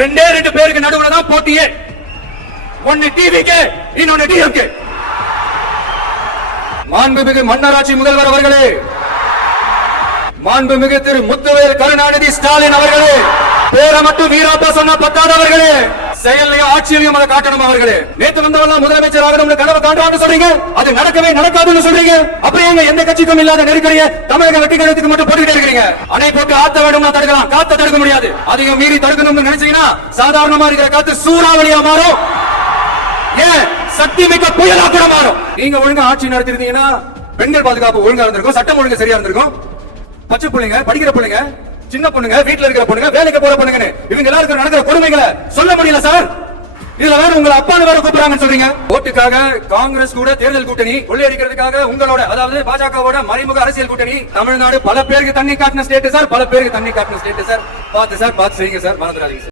ரெண்டு பேருக்கு நடுவுல தான் போட்டியே. ஒன்னு டிவிக்கு, இன்னொன்னு டிஎம்கே. மாண்புமிகு மன்னராட்சி முதல்வர் அவர்களே, மாண்புமிகு திரு முத்துவேல் கருணாநிதி ஸ்டாலின் அவர்களே, பேரை மட்டும் வீராப்பா சொன்னா பத்தாதவர்களே, செயலையும் ஆட்சியிலையும் அதை காட்டணும் அவர்களே. நேற்று வந்தவங்க முதலமைச்சர் ஆகணும்னு கனவு காண்றான்னு சொல்றீங்க, அது நடக்கவே நடக்காதுன்னு சொல்றீங்க. அப்புறம் எங்க எந்த கட்சிக்கும் இல்லாத நெருக்கடியை தமிழக வெற்றிக்கழகத்துக்கு மட்டும் போட்டுக்கிட்டே இருக்கிறீங்க. அணை போட்டு ஆத்த வேணும்னா தடுக்கலாம், காத்த தடுக்க முடியாது. அதையும் மீறி தடுக்கணும்னு நினைச்சீங்கன்னா சாதாரணமா இருக்கிற காத்து சூறாவளியா மாறும், ஏன் சக்தி மிக்க புயலா கூட மாறும். நீங்க ஒழுங்கா ஆட்சி நடத்திருந்தீங்கன்னா பெண்கள் பாதுகாப்பு ஒழுங்கா இருந்திருக்கும், சட்டம் ஒழுங்கு சரியா இருந்திருக்கும். பச்சை பிள்ளைங்க, படிக்கிற பிள்ளைங்க, சின்ன பொண்ணுங்க, வீட்டுல இருக்கிற பொண்ணுங்க, வேலைக்கு போற பொண்ணுங்க, இவங்க எல்லாருக்கும் நடக்கிற கொடுமைகளை சொல்ல முடியல சார். இதுல வேற உங்களை அப்பான்னு வேற கூப்பிடுறாங்கன்னு சொல்றீங்க. ஓட்டுக்காக காங்கிரஸ் கூட தேர்தல் கூட்டணி, கொள்ளையடிக்கிறதுக்காக உங்களோட, அதாவது பாஜகவோட மறைமுக அரசியல் கூட்டணி. தமிழ்நாடு பல பேருக்கு தண்ணி காட்டின ஸ்டேட் சார், பல பேருக்கு தண்ணி காட்டின ஸ்டேட் சார். பார்த்து செய்யுங்க சார், மறந்துடாதீங்க சார்.